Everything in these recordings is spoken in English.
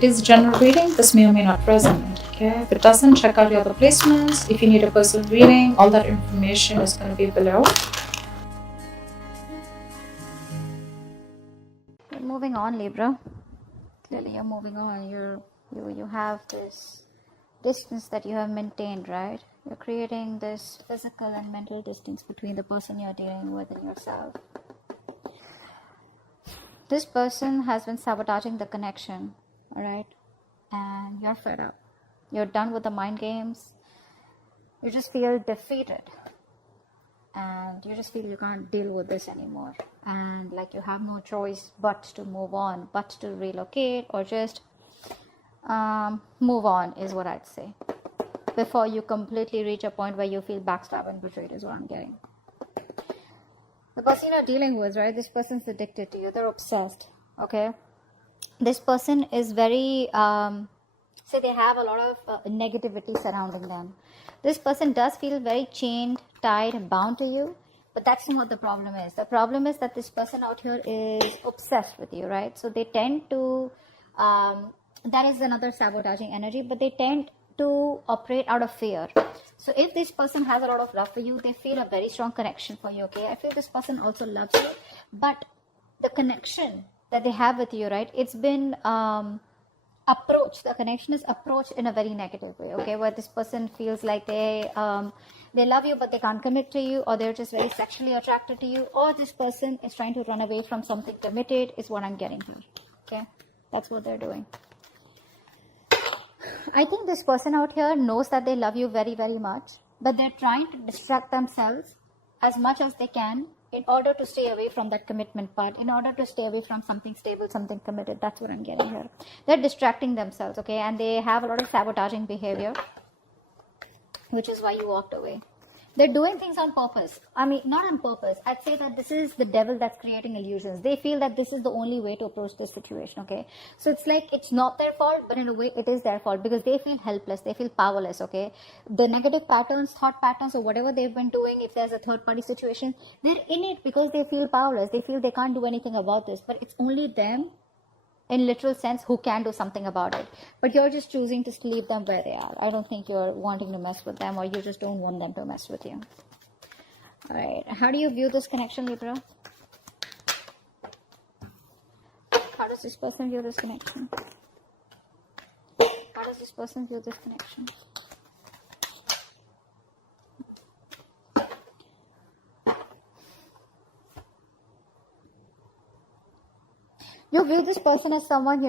It is general reading. This may or may not resonate. Okay, if it doesn't, check out your other placements. If you need a personal reading, all that information is going to be below. Moving on, Libra. Clearly you're moving on. You have this distance that you have maintained, right? You're creating this physical and mental distance between the person you're dealing with and yourself. This person has been sabotaging the connection, all right? And you're fed up. You're done with the mind games. You just feel defeated. And you just feel you can't deal with this anymore. And like you have no choice but to move on, but to relocate, or just move on is what I'd say. Before you completely reach a point where you feel backstabbed and betrayed is what I'm getting. The person you're dealing with, right? This person's addicted to you. They're obsessed, okay? This person is very, say they have a lot of negativity surrounding them. This person does feel very chained, tied, bound to you. But that's not what the problem is. The problem is that this person out here is obsessed with you, right? So they tend to, that is another sabotaging energy, but they tend to operate out of fear. So if this person has a lot of love for you, they feel a very strong connection for you, okay? I feel this person also loves you, but the connection that they have with you, right? It's been approached. The connection is approached in a very negative way, okay? Where this person feels like they love you, but they can't commit to you, or they're just very sexually attracted to you, or this person is trying to run away from something committed, is what I'm getting here, okay? That's what they're doing. I think this person out here knows that they love you very, very much, but they're trying to distract themselves as much as they can in order to stay away from that commitment part, in order to stay away from something stable, something committed. That's what I'm getting here. They're distracting themselves, okay? And they have a lot of sabotaging behavior, which is why you walked away. They're doing things on purpose. I mean, not on purpose. I'd say that this is the devil that's creating illusions. They feel that this is the only way to approach this situation, okay? So it's like it's not their fault, but in a way it is their fault because they feel helpless. They feel powerless, okay? The negative patterns, thought patterns, or whatever they've been doing, if there's a third-party situation, they're in it because they feel powerless. They feel they can't do anything about this, but it's only them, in literal sense, who can do something about it. But you're just choosing to leave them where they are. I don't think you're wanting to mess with them, or you just don't want them to mess with you. All right. How do you view this connection, Libra? How does this person view this connection? How does this person view this connection? You view this person as someone,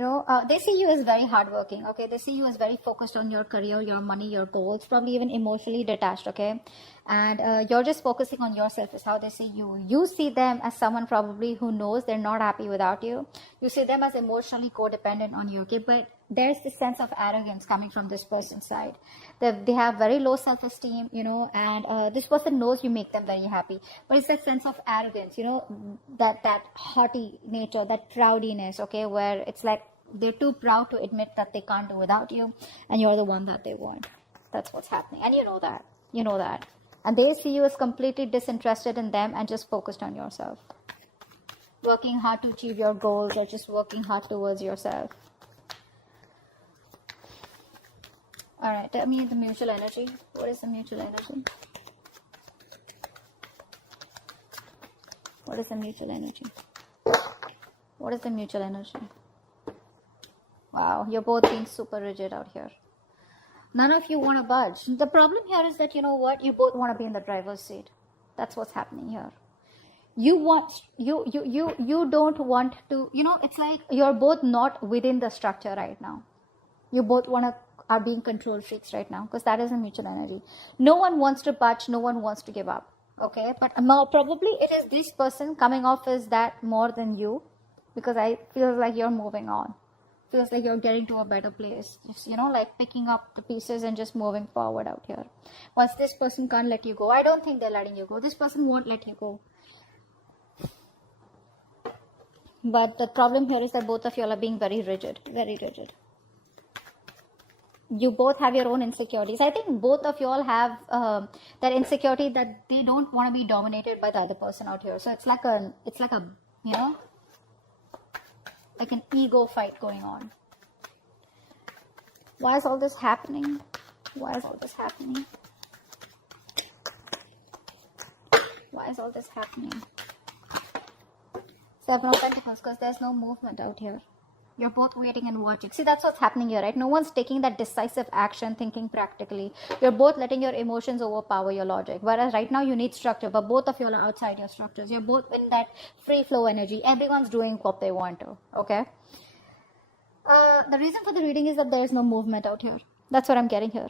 they see you as very hardworking, okay? They see you as very focused on your career, your money, your goals, probably even emotionally detached, okay? And you're just focusing on yourself is how they see you. You see them as someone probably who knows they're not happy without you. You see them as emotionally codependent on you, okay? But there's this sense of arrogance coming from this person's side. They have very low self-esteem, and this person knows you make them very happy. But it's that sense of arrogance, that haughty nature, that proudiness, okay, where it's like they're too proud to admit that they can't do without you, and you're the one that they want. That's what's happening. And you know that. You know that. And they see you as completely disinterested in them and just focused on yourself. Working hard to achieve your goals, or just working hard towards yourself. All right, tell me the mutual energy. What is the mutual energy? What is the mutual energy? What is the mutual energy? Wow, you're both being super rigid out here. None of you want to budge. The problem here is that, you know what? You both want to be in the driver's seat. That's what's happening here. You don't want to, it's like you're both not within the structure right now. You both are being control freaks right now, because that is a mutual energy. No one wants to budge, no one wants to give up, okay? But probably it is this person coming off as that more than you, because I feel like you're moving on. Feels like you're getting to a better place. Just, like picking up the pieces and just moving forward out here. Once this person can't let you go, I don't think they're letting you go. This person won't let you go. But the problem here is that both of you are being very rigid, very rigid. You both have your own insecurities. I think both of you all have that insecurity that they don't want to be dominated by the other person out here. So it's like a like an ego fight going on. Why is all this happening? Why is all this happening? Why is all this happening? Seven of Pentacles, because there's no movement out here. You're both waiting and watching. See, that's what's happening here, right? No one's taking that decisive action, thinking practically. You're both letting your emotions overpower your logic. Whereas right now you need structure, but both of you are outside your structures. You're both in that free flow energy. Everyone's doing what they want to, okay? The reason for the reading is that there's no movement out here. That's what I'm getting here,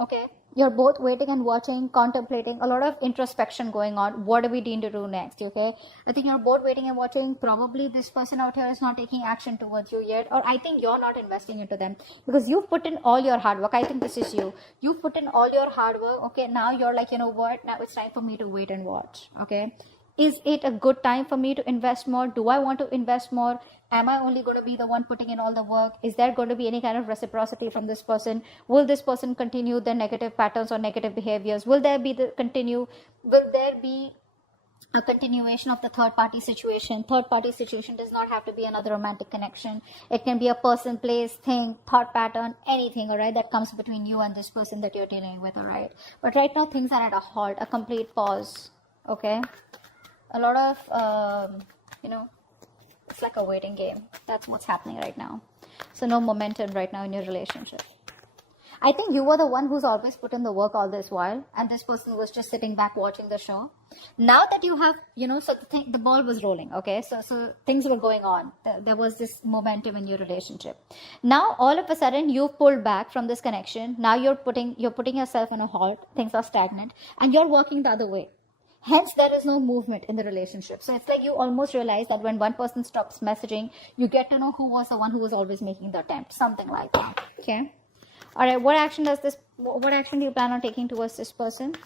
okay? You're both waiting and watching, contemplating, a lot of introspection going on. What do we need to do next, okay? I think you're both waiting and watching. Probably this person out here is not taking action towards you yet. Or I think you're not investing into them. Because you've put in all your hard work. I think this is you. You've put in all your hard work, okay? Now you're like, you know what? Now it's time for me to wait and watch, okay? Is it a good time for me to invest more? Do I want to invest more? Am I only going to be the one putting in all the work? Is there going to be any kind of reciprocity from this person? Will this person continue their negative patterns or negative behaviors? Will there be a continuation of the third party situation? Third party situation does not have to be another romantic connection. It can be a person, place, thing, thought pattern, anything, all right, that comes between you and this person that you're dealing with, all right? But right now things are at a halt, a complete pause, okay? A lot of, it's like a waiting game. That's what's happening right now. So no momentum right now in your relationship. I think you were the one who's always put in the work all this while, and this person was just sitting back watching the show. Now that you have, so the ball was rolling, okay? So things were going on. There was this momentum in your relationship. Now all of a sudden you've pulled back from this connection. Now you're putting yourself on a halt. Things are stagnant, and you're working the other way. Hence, there is no movement in the relationship. So it's like you almost realize that when one person stops messaging, you get to know who was the one who was always making the attempt. Something like that. Okay. All right. What action do you plan on taking towards this person?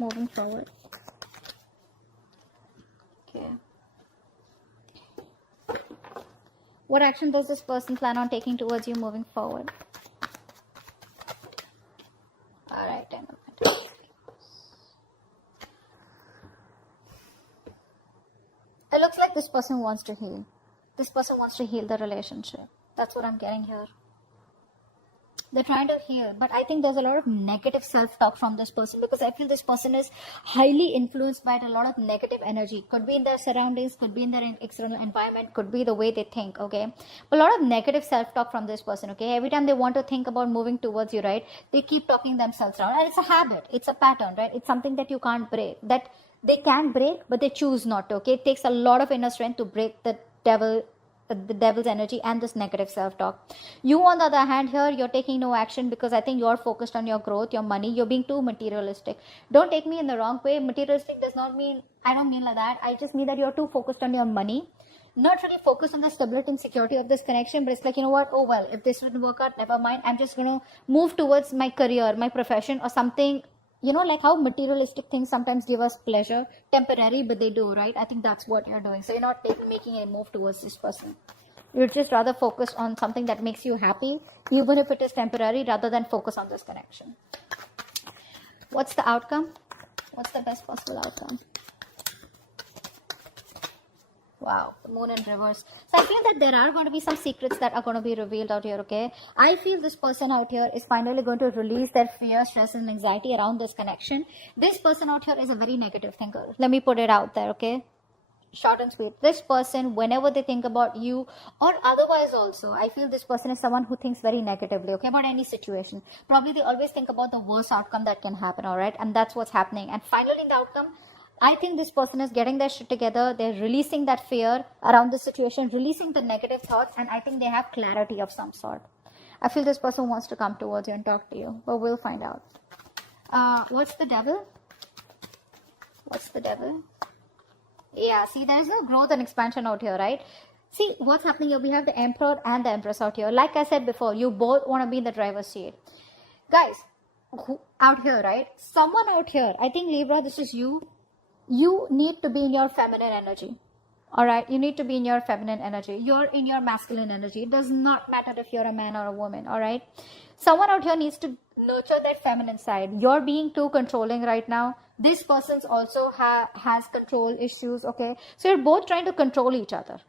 Moving forward. Okay. What action does this person plan on taking towards you moving forward? All right. It looks like this person wants to heal. This person wants to heal the relationship. That's what I'm getting here. They're trying to heal, but I think there's a lot of negative self-talk from this person, because I feel this person is highly influenced by a lot of negative energy. Could be in their surroundings, could be in their external environment, could be the way they think, okay? A lot of negative self-talk from this person, okay? Every time they want to think about moving towards you, right, they keep talking themselves around. And it's a habit, it's a pattern, right? It's something that you can't break, that they can break, but they choose not to, okay? It takes a lot of inner strength to break the devil's energy and this negative self-talk. You, on the other hand, here, you're taking no action because I think you're focused on your growth, your money. You're being too materialistic. Don't take me in the wrong way. Materialistic does not mean, I don't mean like that. I just mean that you're too focused on your money. Not really focused on the stability and security of this connection, but it's like, you know what? Oh, well, if this wouldn't work out, never mind. I'm just going to move towards my career, my profession, or something. Like how materialistic things sometimes give us pleasure, temporary, but they do, right? I think that's what you're doing. So you're not making a move towards this person. You're just rather focused on something that makes you happy, even if it is temporary, rather than focus on this connection. What's the outcome? What's the best possible outcome? Wow, the moon in reverse. So I feel that there are going to be some secrets that are going to be revealed out here, okay? I feel this person out here is finally going to release their fear, stress, and anxiety around this connection. This person out here is a very negative thinker. Let me put it out there, okay? Short and sweet. This person, whenever they think about you or otherwise also, I feel this person is someone who thinks very negatively, okay, about any situation. Probably they always think about the worst outcome that can happen, all right? And that's what's happening. And finally, in the outcome, I think this person is getting their shit together. They're releasing that fear around the situation, releasing the negative thoughts, and I think they have clarity of some sort. I feel this person wants to come towards you and talk to you, but we'll find out. What's the devil? What's the devil? Yeah, see, there's no growth and expansion out here, right? See, what's happening here? We have the Emperor and the Empress out here. Like I said before, you both want to be in the driver's seat. Guys, out here, right? Someone out here, I think Libra, this is you. You need to be in your feminine energy. All right, you need to be in your feminine energy. You're in your masculine energy. It does not matter if you're a man or a woman. All right, someone out here needs to nurture that feminine side. You're being too controlling right now. This person's also has control issues. Okay, so you're both trying to control each other.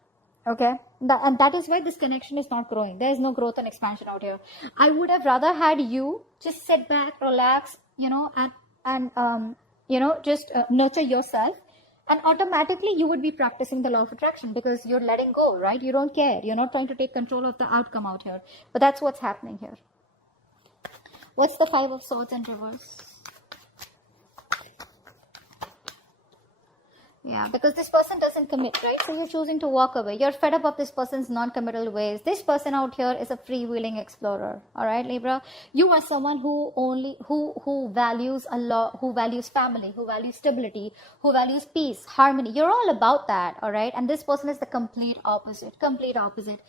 Okay, and that is why this connection is not growing. There is no growth and expansion out here. I would have rather had you just sit back, relax, and just nurture yourself, and automatically you would be practicing the law of attraction, because you're letting go, right? You don't care. You're not trying to take control of the outcome out here. But that's what's happening here. What's the Five of Swords in reverse? Yeah, because this person doesn't commit, right? So you're choosing to walk away. You're fed up of this person's non-committal ways. This person out here is a freewheeling explorer. All right, Libra. You are someone who values a lot, who values family, who values stability, who values peace, harmony. You're all about that. All right. And this person is the complete opposite. Complete opposite.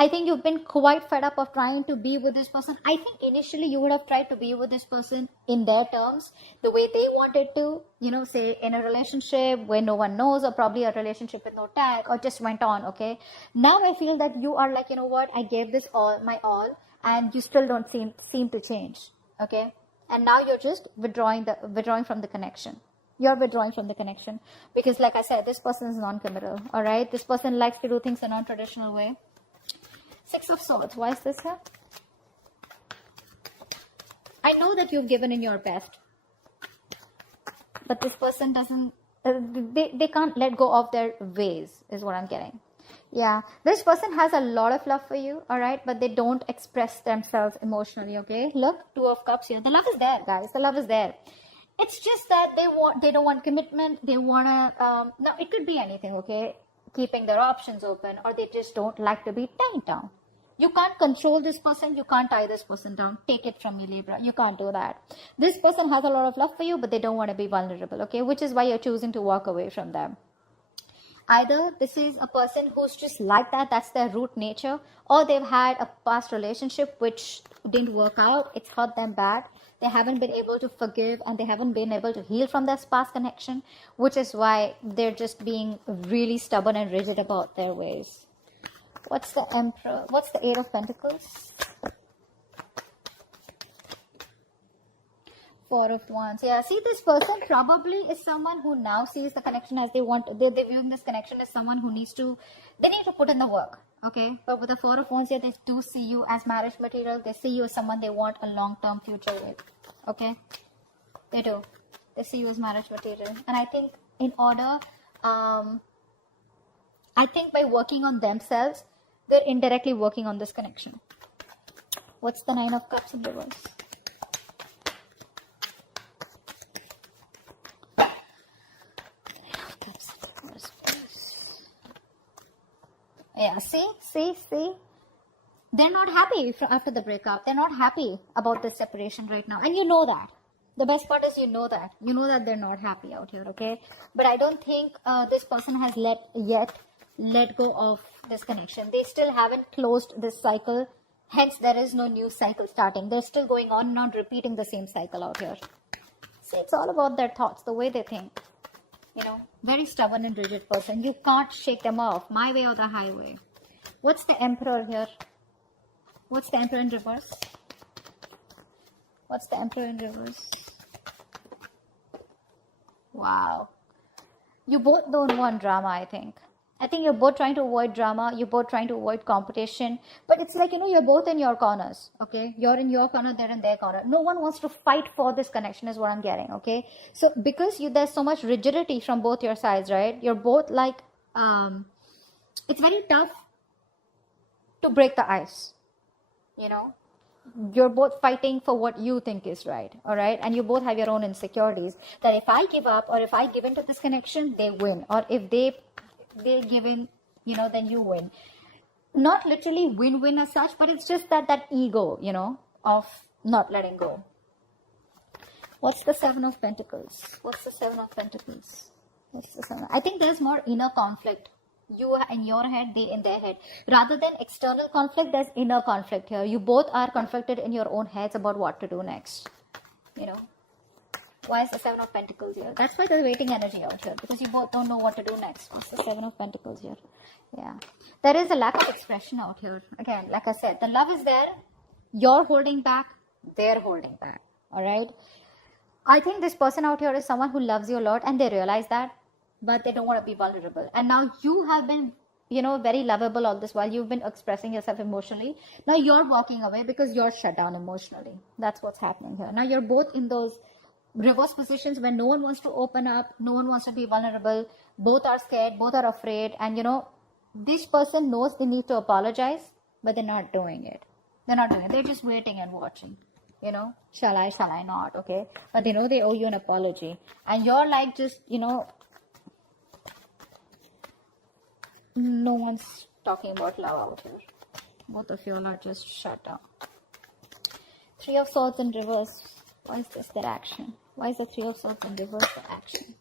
I think you've been quite fed up of trying to be with this person. I think initially you would have tried to be with this person in their terms, the way they wanted to, say in a relationship where no one knows, or probably a relationship with no tag, or just went on. Okay. Now I feel that you are like, you know what, I gave this all, my all, and you still don't seem to change. Okay. And now you're just withdrawing from the connection. You're withdrawing from the connection because, like I said, this person is non-committal. All right. This person likes to do things a non-traditional way. Six of Swords. Why is this here? I know that you've given in your best, but this person doesn't, they can't let go of their ways, is what I'm getting. Yeah, this person has a lot of love for you, all right, but they don't express themselves emotionally, okay? Look, Two of Cups here. The love is there, guys. The love is there. It's just that they don't want commitment. They want to, now it could be anything, okay? Keeping their options open, or they just don't like to be tied down. You can't control this person. You can't tie this person down. Take it from me, Libra. You can't do that. This person has a lot of love for you, but they don't want to be vulnerable, okay? Which is why you're choosing to walk away from them. Either this is a person who's just like that, that's their root nature, or they've had a past relationship which didn't work out. It's hurt them bad. They haven't been able to forgive, and they haven't been able to heal from their past connection, which is why they're just being really stubborn and rigid about their ways. What's the Emperor? What's the Eight of Pentacles? Four of Wands. Yeah, see, this person probably is someone who now sees the connection as they want. They're viewing this connection as someone who need to put in the work. Okay, but with the Four of Wands here, they do see you as marriage material. They see you as someone they want a long-term future with. Okay, they do. They see you as marriage material, and I think in order, I think by working on themselves, they're indirectly working on this connection. What's the Nine of Cups in reverse? Yeah, see. They're not happy after the breakup. They're not happy about this separation right now. And you know that. The best part is you know that. You know that they're not happy out here, okay? But I don't think this person has let go of this connection. They still haven't closed this cycle. Hence, there is no new cycle starting. They're still going on, not repeating the same cycle out here. See, it's all about their thoughts, the way they think. Very stubborn and rigid person. You can't shake them off. My way or the highway. What's the Emperor here? What's the Emperor in reverse? What's the Emperor in reverse? Wow. You both don't want drama, I think. I think you're both trying to avoid drama. You're both trying to avoid competition. But it's like, you're both in your corners, okay? You're in your corner, they're in their corner. No one wants to fight for this connection is what I'm getting, okay? So because there's so much rigidity from both your sides, right? You're both like, it's very tough to break the ice, You're both fighting for what you think is right, all right? And you both have your own insecurities that if I give up or if I give into this connection, they win. Or if they give in, then you win. Not literally win-win as such, but it's just that ego, of not letting go. What's the Seven of Pentacles? What's the Seven of Pentacles? What's the Seven? I think there's more inner conflict. You in your head, they in their head. Rather than external conflict, there's inner conflict here. You both are conflicted in your own heads about what to do next. Why is the Seven of Pentacles here? That's why there's waiting energy out here, because you both don't know what to do next. What's the Seven of Pentacles here? Yeah. There is a lack of expression out here. Again, like I said, the love is there. You're holding back. They're holding back. All right. I think this person out here is someone who loves you a lot, and they realize that, but they don't want to be vulnerable. And now you have been very lovable all this while. You've been expressing yourself emotionally. Now you're walking away because you're shut down emotionally. That's what's happening here. Now you're both in those reverse positions where no one wants to open up, no one wants to be vulnerable, both are scared, both are afraid, and this person knows they need to apologize, but they're not doing it. They're just waiting and watching. Shall I not? Okay, but they know they owe you an apology, and you're like, just no one's talking about love out here. Both of you all are just shut down. Three of Swords in reverse. Why is this their action? Why is the Three of Swords in reverse their action?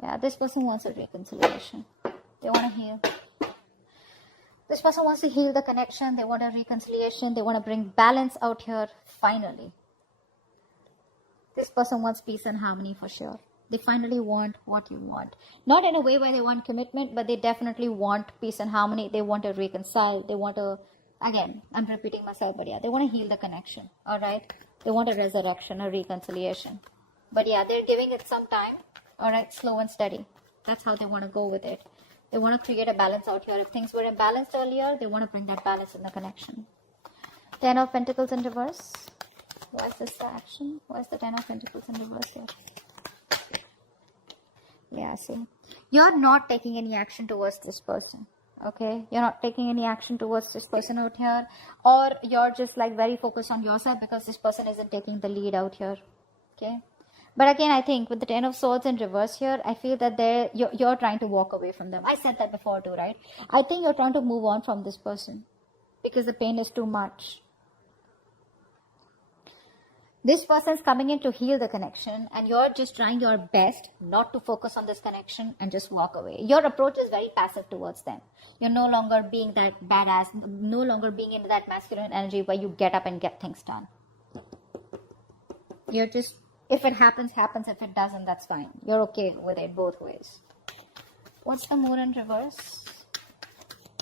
Yeah, this person wants a reconciliation. They want to heal. This person wants to heal the connection. They want a reconciliation. They want to bring balance out here, finally. This person wants peace and harmony for sure. They finally want what you want. Not in a way where they want commitment, but they definitely want peace and harmony. They want to reconcile. They want to, again, I'm repeating myself, but yeah, they want to heal the connection. All right? They want a resurrection, a reconciliation. But yeah, they're giving it some time. All right, slow and steady. That's how they want to go with it. They want to create a balance out here. If things were imbalanced earlier, they want to bring that balance in the connection. Ten of Pentacles in reverse. Why is this the action? Why is the Ten of Pentacles in reverse here? Yeah, see. You're not taking any action towards this person. Okay? You're not taking any action towards this person out here. Or you're just like very focused on yourself because this person isn't taking the lead out here. Okay? But again, I think with the Ten of Swords in reverse here, I feel that you're trying to walk away from them. I said that before too, right? I think you're trying to move on from this person because the pain is too much. This person is coming in to heal the connection, and you're just trying your best not to focus on this connection and just walk away. Your approach is very passive towards them. You're no longer being that badass, no longer being into that masculine energy where you get up and get things done. You're just, if it happens, happens. If it doesn't, that's fine. You're okay with it both ways. What's the Moon in reverse?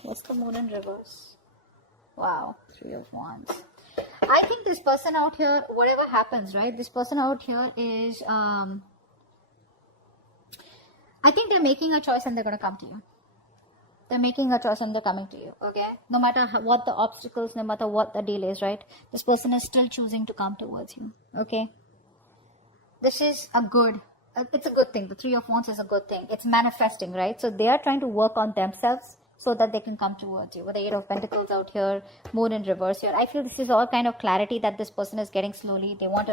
What's the Moon in reverse? Wow, Three of Wands. I think this person out here, whatever happens, right? This person out here is, I think they're making a choice and they're going to come to you. They're making a choice and they're coming to you, okay? No matter what the obstacles, no matter what the delays, right? This person is still choosing to come towards you, okay? This is it's a good thing. The Three of Wands is a good thing. It's manifesting, right? So they are trying to work on themselves so that they can come towards you. With the Eight of Pentacles out here, Moon in reverse here. I feel this is all kind of clarity that this person is getting slowly. They want